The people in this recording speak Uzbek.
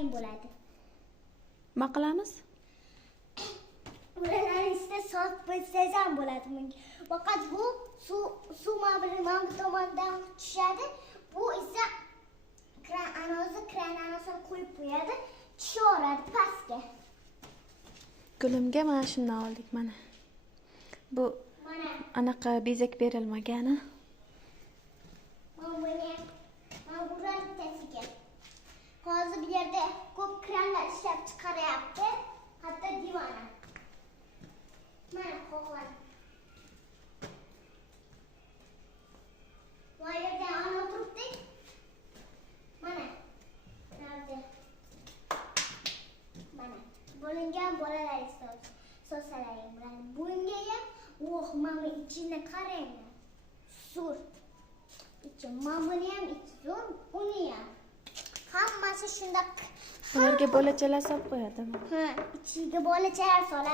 so'rasang bo'ladi. Nima qilamiz? Ularni sof bo'lsangiz ham bo'ladi bunga. Faqat bu suv mana bu tomondan tushadi. Bu esa kran anozini qo'yib qo'yadi. Tushaveradi pastga. Gulimga mana shundan oldik mana. Bu anaqa bezak berilmagani. Mana bular bittasiga. Hozir bu yerda ko'p kranlar ishlab chiqaryapti. Hatto divana. Mana qo'g'on. Bu yerda ana turibdi. Mana. Nerede? Mana. Bo'lingan bolalar sosalaring bilan. Bunga ham, mana ichini qarang. Sur. Mana buni ham ichi zo'r, uni ham. Hammasi shundoq. Ularga bolachalar solib qo'yadimi? Ha, ichiga bolachalar soladi.